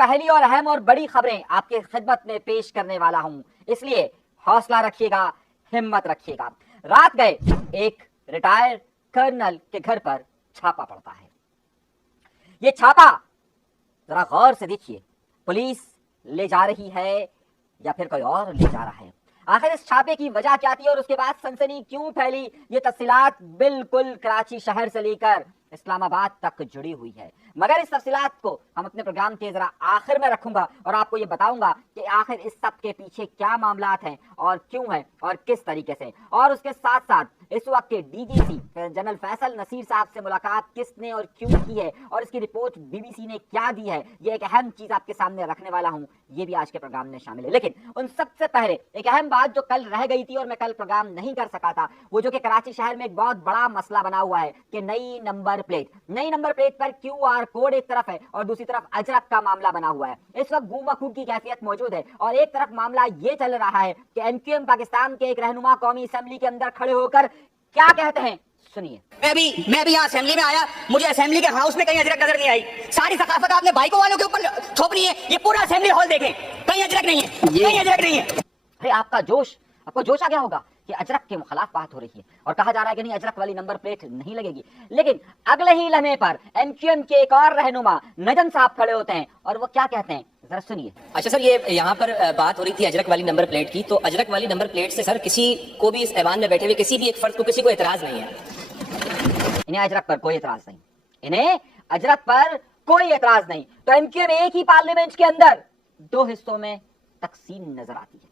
پہلی اور اہم اور بڑی خبریں آپ کے خدمت میں پیش کرنے والا ہوں، اس لیے حوصلہ رکھیے گا، ہمت رکھیے گا۔ رات گئے ایک ریٹائر کرنل کے گھر پر چھاپا پڑتا ہے۔ یہ چھاپا ذرا غور سے دیکھیے، پولیس لے جا رہی ہے یا پھر کوئی اور لے جا رہا ہے؟ آخر اس چھاپے کی وجہ کیا تھی اور اس کے بعد سنسنی کیوں پھیلی؟ یہ تفصیلات بالکل کراچی شہر سے لے کر اسلام آباد تک جڑی ہوئی ہے، مگر اس تفصیلات کو ہم اپنے پروگرام کے ذرا آخر میں رکھوں گا اور آپ کو یہ بتاؤں گا کہ آخر اس سب کے پیچھے کیا معاملات ہیں اور کیوں ہیں اور کس طریقے سے۔ اور اس کے ساتھ ساتھ اس وقت کے ڈی جی سی جنرل فیصل نصیر صاحب سے ملاقات کس نے اور کیوں کی ہے اور اس کی رپورٹ بی بی سی نے کیا دی ہے، یہ ایک اہم چیز آپ کے سامنے رکھنے والا ہوں، یہ بھی آج کے پروگرام میں شامل ہے۔ لیکن ان سب سے پہلے ایک اہم بات جو کل رہ گئی تھی اور میں کل پروگرام نہیں کر سکا تھا، وہ جو کہ کراچی شہر میں ایک بہت بڑا مسئلہ بنا ہوا ہے کہ نئی نمبر پلیٹ پر کیو آر کوڈ ایک طرف ہے اور دوسری طرف اجرک کا معاملہ بنا ہوا ہے۔ اس وقت گوم وخوب کی کیفیت موجود ہے اور ایک طرف معاملہ یہ چل رہا ہے کہ ایم کیو ایم پاکستان کے ایک رہنما قومی اسمبلی کے اندر کھڑے ہو کر کیا کہتے ہیں، سنیے۔ میں بھی یہاں اسمبلی میں آیا، مجھے اسمبلی کے ہاؤس میں کہیں اجرک نظر نہیں آئی۔ ساری ثقافت آپ نے بائکوں والوں کے اوپر تھوپنی ہے، یہ پورا اسمبلی ہال دیکھیں، کہیں اجرک نہیں ہے، کہیں اجرک نہیں ہے۔ ارے آپ کو جوش آ گیا ہوگا کہ اجرک کے مخلاف بات ہو رہی ہے اور کہا جا رہا ہے کہ نہیں اجرک والی نمبر پلیٹ نہیں لگے گی، لیکن اگلے ہی لمحے پر ایم کیو ایم کے ایک اور رہنما نجم صاحب کھڑے ہوتے ہیں اور وہ کیا کہتے ہیں، ذرا سنیے۔ اچھا سر، یہ یہاں پر بات ہو رہی تھی اجرک والی نمبر پلیٹ کی، تو اجرک والی نمبر پلیٹ سے سر کسی کو بھی اس ایوان میں بیٹھے ہوئے کسی بھی ایک فرد کو کسی کو اعتراض نہیں ہے؟ انہیں اجرک پر کوئی اعتراض نہیں، تو ایم کیو ایم ایک ہی پارلیمنٹ کے اندر دو حصوں میں تقسیم نظر آتی ہے۔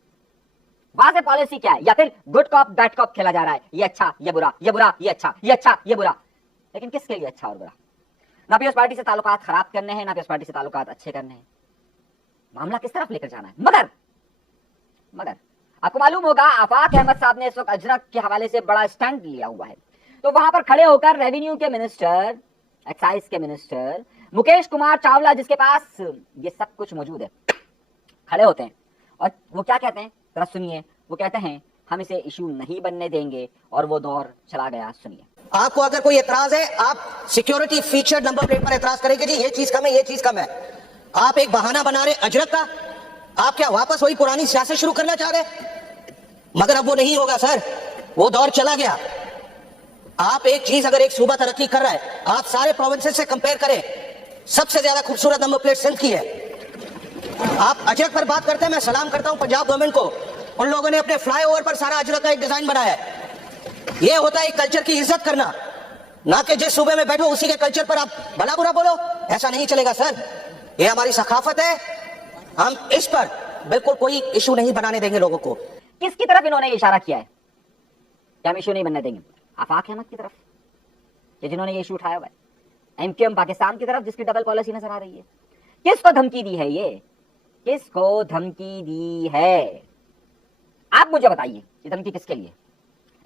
واضح پالیسی کیا ہے؟ یا پھر گڈ کاپ بیڈ کاپ کھیلا جا رہا ہے، یہ اچھا یہ برا، یہ برا یہ اچھا، یہ اچھا یہ برا، لیکن کس کے لیے اچھا اور برا؟ نہ پیپلز پارٹی سے تعلقات خراب کرنے ہیں، نہ پیپلز پارٹی سے تعلقات اچھے کرنے ہیں، معاملہ کس طرف لے کر جانا ہے؟ مگر آپ کو معلوم ہوگا آفاق احمد صاحب نے اس وقت اجرک کے حوالے سے بڑا اسٹینڈ لیا ہوا ہے، تو وہاں پر کھڑے ہو کر ریونیو کے منسٹر، ایکسائز کے منسٹر مکیش کمار چاولہ، جس کے پاس یہ سب کچھ موجود ہے، کھڑے ہوتے ہیں اور وہ کیا کہتے ہیں، ذرا سنیے۔ وہ کہتے ہیں ہم اسے ایشو نہیں بننے دیں گے اور وہ دور چلا گیا، سنیے۔ آپ کو اگر کوئی اعتراض ہے، آپ سیکیورٹی فیچر نمبر پلیٹ پر اعتراض کریں گے، جی یہ چیز کم ہے، یہ چیز کم ہے۔ آپ ایک بہانہ بنا رہے اجرک کا، آپ کیا واپس وہی پرانی سیاست شروع کرنا چاہ رہے؟ مگر اب وہ نہیں ہوگا سر، وہ دور چلا گیا۔ آپ ایک چیز، اگر ایک صوبہ ترقی کر رہا ہے، آپ سارے پروونسز سے کمپیئر کریں، سب سے زیادہ خوبصورت نمبر پلیٹ سندھ کی ہے۔ آپ اجرک پر بات کرتے ہیں، میں سلام کرتا ہوں پنجاب گورنمنٹ کو، ان لوگوں نے اپنے فلائی اوور پر سارا اجرک کا ایک ڈیزائن بنایا ہے۔ یہ ہوتا ہے کلچر کی عزت کرنا، نہ کہ جس صوبے میں بیٹھو اسی کے کلچر پر آپ بھلا برا بولو، ایسا نہیں چلے گا سر، یہ ہماری ثقافت ہے، ہم اس پر بالکل کوئی ایشو نہیں بنانے دیں گے لوگوں کو۔ کس کی طرف انہوں نے اشارہ کیا ہے کہ ہم ایشو نہیں بننے دیں گے؟ آفاق احمد کی طرف، کہ جنہوں نے یہ ایشو اٹھایا ہوا ہے، ایم کیو ایم پاکستان کی طرف، جس کی ڈبل پالیسی نظر آ رہی ہے۔ کس کو دھمکی دی ہے؟ یہ کس کو دھمکی دی ہے؟ آپ مجھے بتائیے یہ دھمکی کس کے لیے؟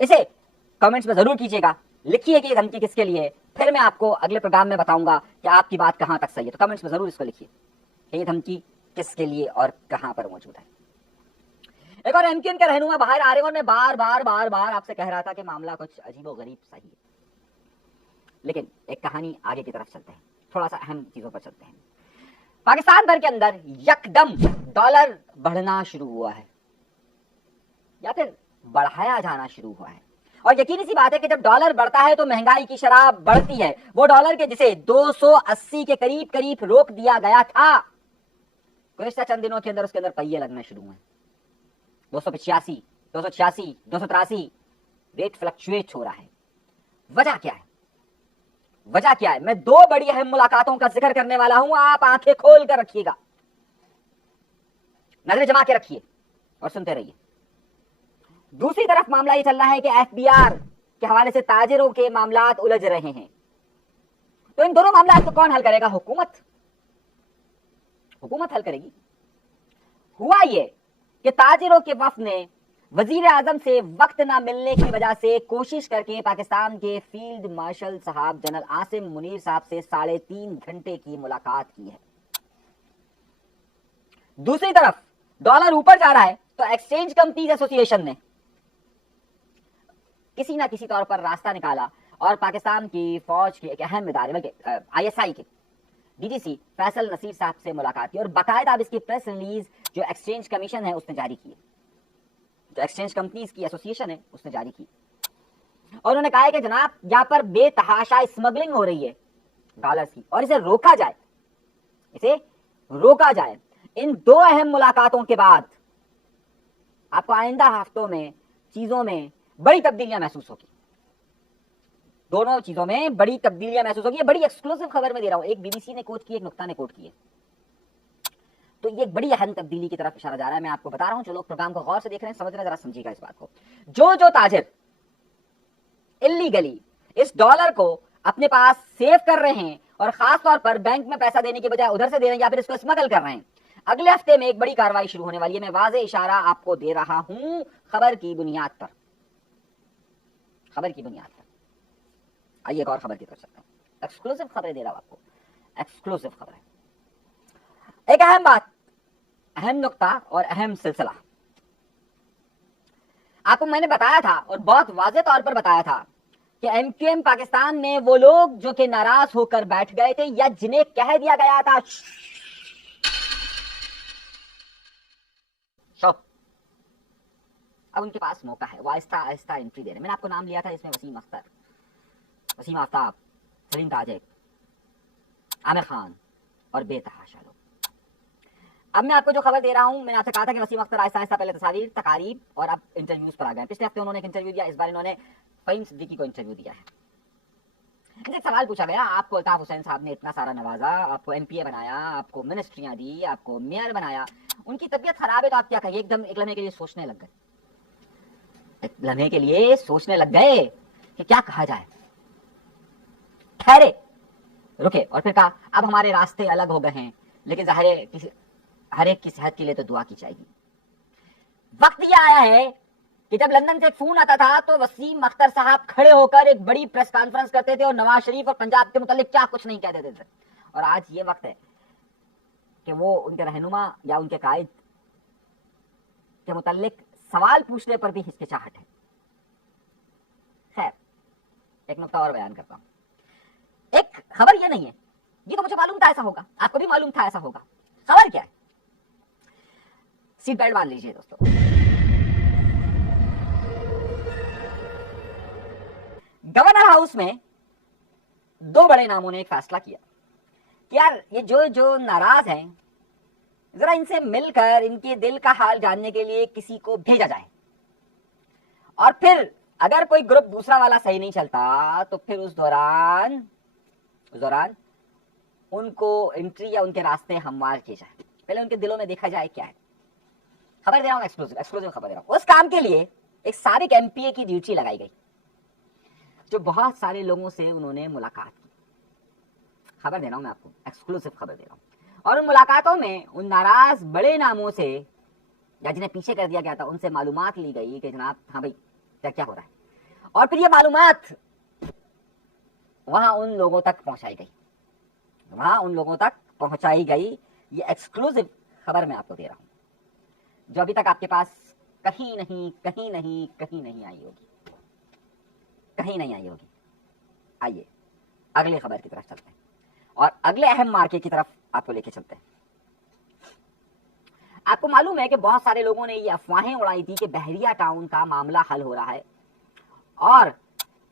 اسے کمنٹس میں ضرور کیجیے گا، لکھیے کہ یہ دھمکی کس کے لیے ہے، پھر میں آپ کو اگلے پروگرام میں بتاؤں گا کہ آپ کی بات کہاں تک صحیح ہے، تو کمنٹس میں ضرور اس کو لکھیے کہ یہ دھمکی کس کے لیے اور کہاں پر موجود ہے۔ ایک اور ایم کیو ایم کے رہنما باہر آ رہے ہیں اور میں بار بار آپ سے کہہ رہا تھا کہ معاملہ کچھ عجیب و غریب صحیح ہے، لیکن ایک کہانی آگے کی طرف چلتے ہیں، تھوڑا سا اہم چیزوں پر چلتے ہیں۔ پاکستان بھر کے اندر یکدم ڈالر بڑھنا شروع ہوا ہے یا پھر بڑھایا جانا شروع ہوا ہے، اور یقینی سی بات ہے کہ جب ڈالر بڑھتا ہے تو مہنگائی کی شرح بڑھتی ہے۔ وہ ڈالر کے جسے 280 کے قریب روک دیا گیا تھا، گزشتہ چند دنوں کے اندر اس کے اندر پہیے لگنا شروع ہوئے، 285 286 283 ریٹ فلکچویٹ ہو رہا ہے۔ وجہ کیا ہے؟ میں دو بڑی اہم ملاقاتوں کا ذکر کرنے والا ہوں، آپ آنکھیں کھول کر رکھیے گا، نظریں جما کے رکھیے اور سنتے رہیے۔ دوسری طرف معاملہ یہ چل رہا ہے کہ ایف بی آر کے حوالے سے تاجروں کے معاملات الجھ رہے ہیں، تو ان دونوں معاملات کو کون حل کرے گا؟ حکومت حل کرے گی۔ ہوا یہ کہ تاجروں کے وفد نے وزیر اعظم سے وقت نہ ملنے کی وجہ سے کوشش کر کے پاکستان کے فیلڈ مارشل صاحب جنرل عاصم منیر صاحب سے 3.5 گھنٹے کی ملاقات کی ہے۔ دوسری طرف ڈالر اوپر جا رہا ہے تو ایکسچینج کمپنیز ایسوسی ایشن نے کسی نہ کسی طور پر راستہ نکالا اور پاکستان کی فوج کے ایک اہم ادارے بلکہ آئی ایس آئی کے DGC फैसल नसीर साहब से मुलाकात की और बाकायदा अब इसकी प्रेस रिलीज जो एक्सचेंज कमीशन है उसने जारी की, जो एक्सचेंज कंपनीज की एसोसिएशन है उसने जारी की, और उन्होंने कहा है कि जनाब यहाँ पर बेतहाशा स्मगलिंग हो रही है डॉलर्स की और इसे रोका जाए, इसे रोका जाए। इन दो अहम मुलाकातों के बाद आपको आइंदा हफ्तों में चीजों में बड़ी तब्दीलियां महसूस होगी, दोनों चीजों में बड़ी तब्दीलियां महसूस होगी। ये बड़ी एक्सक्लूसिव खबर में दे रहा हूं, एक BBC ने कोट की, एक नुक्ता ने कोट की है, तो ये एक बड़ी अहम तब्दीली की तरफ इशारा जा रहा है। मैं आपको बता रहा हूं, जो लोग प्रोग्राम को गौर से देख रहे हैं समझ रहे हैं, जरा समझिएगा इस बात को। जो ताजिर इल्लीगली इस डॉलर को अपने पास सेव कर रहे हैं और खास तौर पर बैंक में पैसा देने के बजाय उधर से दे रहे हैं या फिर इसको स्मगल कर रहे हैं, अगले हफ्ते में एक बड़ी कार्रवाई शुरू होने वाली है। मैं वाज़े इशारा आपको दे रहा हूं खबर की बुनियाद पर, खबर की बुनियाद पर। आइए एक और खबर की तरफ चलते हैं, एक्सक्लूसिव खबरें दे रहा हूं आपको, एक्सक्लूसिव खबरें। एक अहम बात, अहम नुक्ता और अहम सिलसिला आपको मैंने बताया था और बहुत वाज़े तौर पर बताया था कि MQM पाकिस्तान में वो लोग जो कि नाराज होकर बैठ गए थे या जिन्हें कह दिया गया था अब उनके पास मौका है, वो आहिस्ता आहिस्ता एंट्री दे रहे हैं। मैंने आपको नाम लिया था इसमें वसीम अख्तर, वसीम आफ्ताब, सलीम ताजिक, आमिर खान और बेतहाशा लोग। अब मैं आपको जो खबर दे रहा हूं, मैंने आपसे कहा था कि वसीम अख्तर आहिस्ता आहिस्ता पहले तस्वीर, तकारीब और अब इंटरव्यूज पर आ गए। पिछले हफ्ते उन्होंने एक इंटरव्यू दिया, इस बार इन्होंने फ़हीम सिद्दीकी को इंटरव्यू दिया है। इनसे एक सवाल पूछा गया, आपको अल्ताफ हुसैन साहब ने इतना सारा नवाजा, आपको MPA बनाया, आपको मिनिस्ट्रियां दी, आपको मेयर बनाया, उनकी तबीयत खराब है तो आप क्या कहिए? एकदम एक लम्हे के लिए सोचने लग गए, एक लम्हे के लिए सोचने लग गए कि क्या कहा जाए, ठहरे, रुके और फिर कहा अब हमारे रास्ते अलग हो गए हैं, लेकिन जाहिर है हर एक की सेहत के लिए तो दुआ की जाएगी। वक्त यह आया है कि जब लंदन से फोन आता था तो वसीम अख्तर साहब खड़े होकर एक बड़ी प्रेस कॉन्फ्रेंस करते थे और नवाज शरीफ और पंजाब के मुतालिक क्या कुछ नहीं कह देते थे, और आज ये वक्त है कि वो उनके रहनुमा या उनके कायद के मुतालिक सवाल पूछने पर भी हिचकिचाहट है। खैर, एक नुक्ता और बयान करता हूं। एक खबर ये नहीं है, ये तो मुझे मालूम था ऐसा होगा, आपको भी मालूम था ऐसा होगा। खबर क्या है? सीट बेल्ट बांध लीजिए दोस्तों। गवर्नर हाउस में दो बड़े नामों ने एक फैसला किया कि यार ये जो नाराज हैं, जरा इनसे मिलकर इनके दिल का हाल जानने के लिए किसी को भेजा जाए, और फिर अगर कोई ग्रुप दूसरा वाला सही नहीं चलता तो फिर उस दौरान उनको एंट्री या उनके रास्ते हमवार किए जाए, पहले उनके दिलों में देखा जाए क्या है। खबर दे रहा हूं, एक्सक्लूसिव खबर दे रहा हूं। उस काम के लिए एक साबिक MPA की ड्यूटी लगाई गई, जो बहुत सारे लोगों से उन्होंने मुलाकात की। खबर दे रहा हूं मैं आपको, एक्सक्लूसिव खबर दे रहा हूं। और उन मुलाकातों में उन नाराज बड़े नामों से या जिन्हें पीछे कर दिया गया था उनसे मालूमात ली गई कि जनाब हाँ भाई क्या क्या हो रहा है, और फिर ये मालूमात वहां उन लोगों तक पहुंचाई गई, ये एक्सक्लूसिव खबर मैं आपको दे रहा हूं, जो अभी तक आपके पास कहीं नहीं आई होगी। आइए अगले खबर की तरफ चलते हैं और अगले अहम मार्के की तरफ आपको लेके चलते हैं। आपको मालूम है कि बहुत सारे लोगों ने ये अफवाहें उड़ाई थी कि बहरिया टाउन का मामला हल हो रहा है और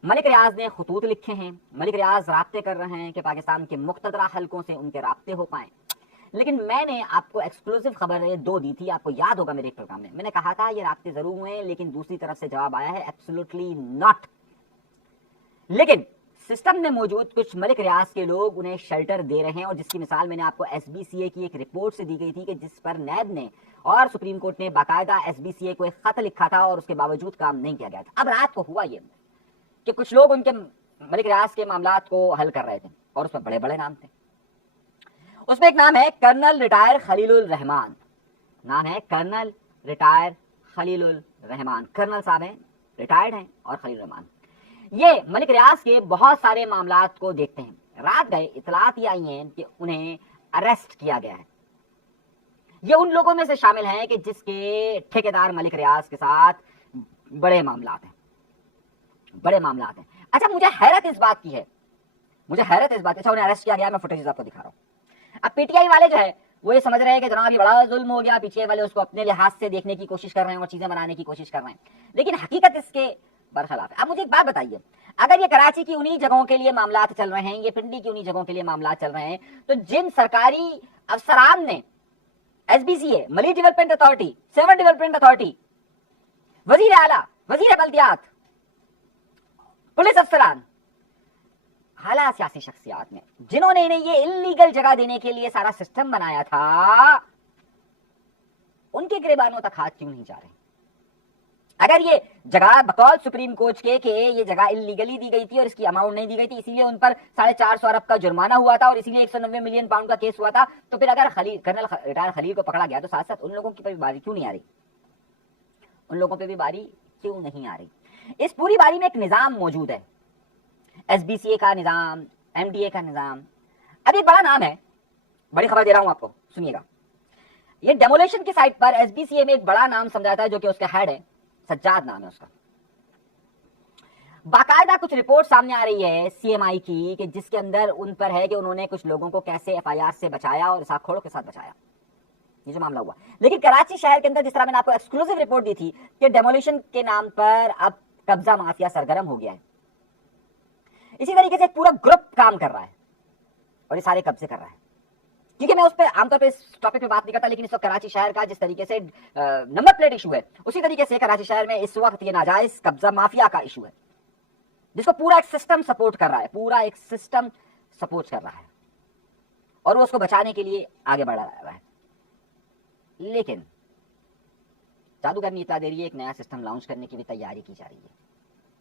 मलिक रियाज ने खतूत लिखे हैं, मलिक रियाज राब्ते कर रहे हैं कि पाकिस्तान के मुख्तदरा हलकों से उनके राब्ते हो पाए। लेकिन मैंने आपको एक्सक्लूसिव खबरें दो दी थी, आपको याद होगा मेरे प्रोग्राम में मैंने कहा था ये राब्ते जरूर हुए, लेकिन दूसरी तरफ से जवाब आया है एब्सोल्युटली नॉट। लेकिन सिस्टम में मौजूद कुछ मलिक रियाज के लोग उन्हें शेल्टर दे रहे हैं, और जिसकी मिसाल मैंने आपको SBCA की एक रिपोर्ट से दी गई थी कि जिस पर नैब ने और सुप्रीम कोर्ट ने बाकायदा SBCA को एक खत लिखा था और उसके बावजूद काम नहीं किया गया था। अब रात को हुआ ये कि कुछ लोग उनके मलिक रियाज के मामलात को हल कर रहे थे और उसमें बड़े बड़े नाम थे। उसमें एक नाम है कर्नल रिटायर खलीलुर रहमान, नाम है colonel retire Khalilur Rehman. Colonel साहब हैं, रिटायर्ड हैं, और खलीलुर रहमान ये मलिक रियाज के बहुत सारे मामलात को देखते हैं। रात गए इतलात ये आई हैं कि उन्हें अरेस्ट किया गया है। ये उन लोगों में से शामिल हैं कि जिसके ठेकेदार मलिक रियाज के साथ बड़े मामलात हैं। अच्छा, मुझे हैरत इस बात की है, अच्छा उन्हें अरेस्ट किया गया, मैं फुटेजेस आपको दिखा रहा हूं। अब पीटीआई वाले जो है वो ये समझ रहे हैं कि जनाब ये बड़ा जुल्म हो गया, पीटीआई वाले उसको अपने लिहाज से देखने की कोशिश कर रहे हैं और चीजें बनाने की कोशिश कर रहे हैं, लेकिन हकीकत इसके बरखिलाफ है। अब मुझे एक बात बताइए, अगर ये कराची की उन्हीं जगहों के लिए मामलात चल रहे हैं, ये पिंडी की उन्हीं जगहों के लिए मामलात चल रहे हैं, तो जिन सरकारी अफसरान ने एसबीसीए, मली development authority, seven development authority, वजीर आला, वजीर बल्दियात, पुलिस अफसरान, हालात सियासी शख्सियात में जिन्होंने इन्हें ये इल्लीगल जगह देने के लिए सारा सिस्टम बनाया था, उनके गिरबानों तक हाथ क्यों नहीं जा रहे? अगर ये जगह बकौल सुप्रीम कोर्ट के ये जगह इल्लीगली दी गई थी और इसकी अमाउंट नहीं दी गई थी, इसीलिए उन पर 450 अरब का जुर्माना हुआ था और इसीलिए 190 मिलियन पाउंड का केस हुआ था, तो फिर अगर कर्नल रिटायर खलील को पकड़ा गया तो साथ साथ उन लोगों की बारी क्यों नहीं आ रही? उन लोगों पे भी बारी क्यों नहीं आ रही? इस पूरी बारी में एक निजाम मौजूद है, एसबीसीए का निजाम, एमडीए का निजाम। अब एक बड़ा नाम है, बड़ी खबर दे रहा हूं आपको, सुनिएगा। ये डेमोलेशन की साइट पर एसबीसीए में एक बड़ा नाम समझाता है जो कि उसका हेड है, सज्जाद नाम है उसका। बाकायदा कुछ रिपोर्ट सामने आ रही है सीएमआई की कि जिसके अंदर उन पर है कि उन्होंने कुछ लोगों को कैसे एफआईआर से बचाया और साखोड़ों के साथ बचाया, ये जो मामला हुआ। लेकिन कराची शहर के अंदर जिस तरह मैंने आपको एक्सक्लूसिव रिपोर्ट दी थी कि डेमोलिशन के नाम पर अब कब्जा माफिया सरगर्म हो गया है, इसी तरीके से पूरा ग्रुप काम कर रहा है और ये सारे कब्जे कर रहा है। क्योंकि मैं उस पर आमतौर पर इस टॉपिक पे बात नहीं करता, लेकिन इस वक्त कराची शहर का जिस तरीके से नंबर प्लेट इशू है, उसी तरीके से कराची शहर में इस वक्त ये नाजायज कब्जा माफिया का इशू है, जिसको पूरा एक सिस्टम सपोर्ट कर रहा है, पूरा एक सिस्टम सपोर्ट कर रहा है और वो उसको बचाने के लिए आगे बढ़ रहा है। लेकिन जादूगर ने इतना दे रही है, एक नया सिस्टम लॉन्च करने की भी तैयारी की जा रही है।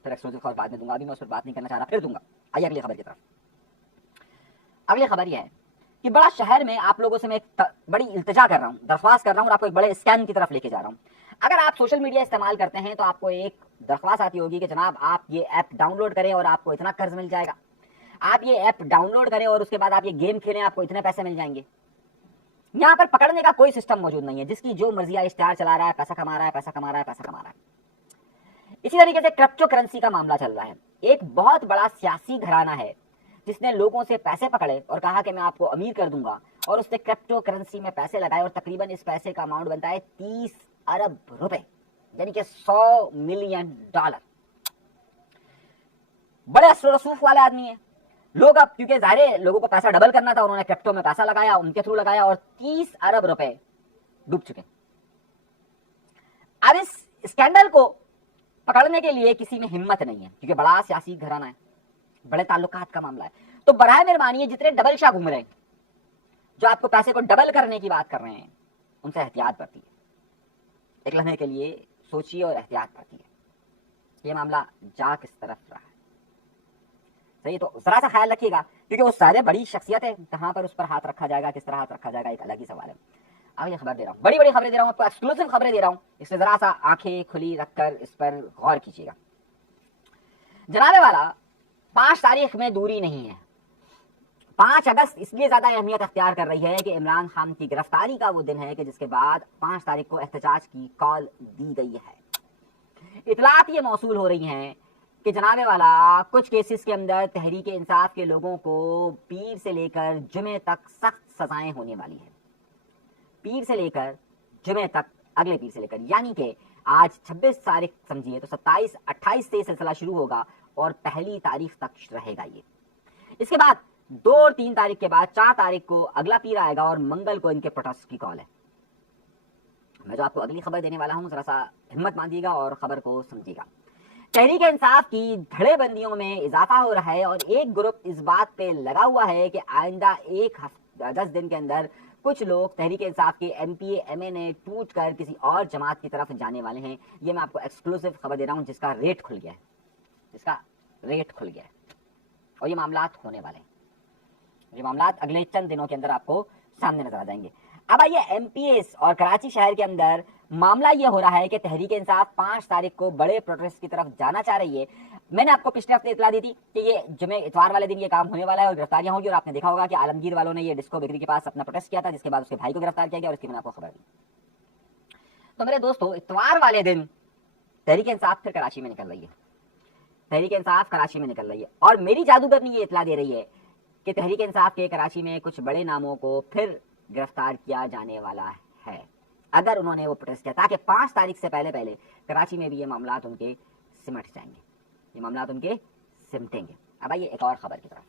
फिर एक्सक्लूसिव खबर बाद में दूंगा, अभी मैं उस पर बात नहीं करना चाह रहा, फिर दूंगा। आइए अगली खबर की तरफ। अगली खबर यह है कि बड़ा शहर में आप लोगों से मैं एक बड़ी इल्तिजा कर रहा हूं, दरख्वास्त कर रहा हूं और आपको एक बड़े स्कैम की तरफ लेके जा रहा हूं। अगर आप सोशल मीडिया इस्तेमाल करते हैं तो आपको एक दरख्वास्त आती होगी कि जनाब आप ये ऐप डाउनलोड करें और आपको इतना कर्ज मिल जाएगा, आप ये ऐप डाउनलोड करें और उसके बाद आप ये गेम खेलें, आपको इतने पैसे मिल जाएंगे। यहां पर पकड़ने का कोई सिस्टम मौजूद नहीं है, जिसकी जो मर्जी इश्तेहार चला रहा है, पैसा कमा रहा है, पैसा कमा रहा है, पैसा कमा रहा है। इसी तरीके से क्रिप्टो करेंसी का मामला चल रहा है। एक बहुत बड़ा सियासी घराना है जिसने लोगों से पैसे पकड़े और कहा कि मैं आपको अमीर कर दूंगा, और उसने क्रिप्टो करेंसी में पैसे लगाए और तकरीबन इस पैसे का अमाउंट बनता है 30 अरब रुपए, यानी कि $100 मिलियन। बड़े असर रसूख वाले आदमी है लोग। अब क्योंकि ज़ाहिर लोगों को पैसा डबल करना था, उन्होंने क्रिप्टो में पैसा लगाया, उनके थ्रू लगाया और 30 अरब रुपए डूब चुके। अब इस स्कैंडल को पकड़ने के लिए किसी में हिम्मत नहीं है, क्योंकि बड़ा सियासी घराना है, बड़े ताल्लुकात का मामला है। तो बराए मेहरबानी जितने डबल शाह घूम रहे हैं, जो आपको पैसे को डबल करने की बात कर रहे हैं, उनसे एहतियात बरतिए। एक लम्हे के लिए सोचिए और एहतियात बरतिए, ये मामला जा किस तरफ रहा है। सही, तो जरा सा ख्याल रखिएगा, क्योंकि वो सारे बड़ी शख्सियत है, कहां पर उस पर हाथ रखा जाएगा, किस तरह हाथ रखा जाएगा, एक अलग ही सवाल है। आगे खबर दे रहा हूं, बड़ी बड़ी खबरें दे रहा हूं आपको, एक्सक्लूसिव खबरें दे रहा हूं, इसलिए जरा सा आंखें खुली रखकर इस पर गौर कीजिएगा। जनाबे वाला 5 तारीख में दूरी नहीं है। 5 अगस्त इसलिए ज्यादा अहमियत अख्तियार कर रही है कि इमरान खान की गिरफ्तारी का वो दिन है कि जिसके बाद 5 तारीख को एहतजाज की कॉल दी गई है। इतलात ये मौसूल हो रही हैं कि जनाबे वाला कुछ केसेस के अंदर तहरीक इंसाफ के लोगों को पीर से लेकर जुमे तक सख्त सजाएं होने वाली है। पीर से लेकर जुमे तक, अगले पीर से लेकर, यानी कि आज 26 तारीख समझिए, तो 27, 28 से सिलसिला शुरू होगा और पहली तारीख तक रहेगा ये। इसके बाद 2 और 3 तारीख के बाद 4 तारीख को अगला पीर आएगा और मंगल को इनके प्रोटेस्ट की कॉल है। मैं जो आपको अगली खबर देने वाला हूं, जरा सा हिम्मत बांधिएगा और खबर को समझिएगा। तहरीक इंसाफ की धड़ेबंदियों में इजाफा हो रहा है और एक ग्रुप इस बात पे लगा हुआ है कि आइंदा 10 दिन के अंदर कुछ लोग तहरीक इंसाफ के एमपीए एमएनए टूट कर किसी और जमात की तरफ जाने वाले हैं। ये मैं आपको एक्सक्लूसिव खबर दे रहा हूं, जिसका रेट खुल गया है, और ये मामलात होने वाले हैं। ये मामलात अगले चंद दिनों के अंदर आपको सामने नजर आ जाएंगे। अब आइए एमपीएस और कराची शहर के अंदर मामला ये हो रहा है कि तहरीक इंसाफ 5 तारीख को बड़े प्रोटेस्ट की तरफ जाना चाह रही है। मैंने आपको पिछले हफ्ते इतला दी थी कि ये जुमे इतवार वाले दिन ये काम होने वाला है और गिरफ्तारियां होंगी, और आपने देखा होगा कि आलमगीर वालों ने ये डिस्को बेकरी के पास अपना प्रोटेस्ट किया था, जिसके बाद उसके भाई को गिरफ्तार किया गया और इसकी मैंने आपको खबर दी। तो मेरे दोस्तों, इतवार वाले दिन तहरीक इंसाफ फिर कराची में निकल रही है, और मेरी जादूगरनी ये इतला दे रही है کہ تحریک انصاف کے کراچی میں کچھ بڑے ناموں کو پھر گرفتار کیا جانے والا ہے اگر انہوں نے وہ پروٹیسٹ کیا، تاکہ 5 تاریخ سے پہلے کراچی میں بھی یہ معاملات ان کے سمٹ جائیں گے، یہ معاملات ان کے سمٹیں گے۔ اب آئیے ایک اور خبر کی طرف۔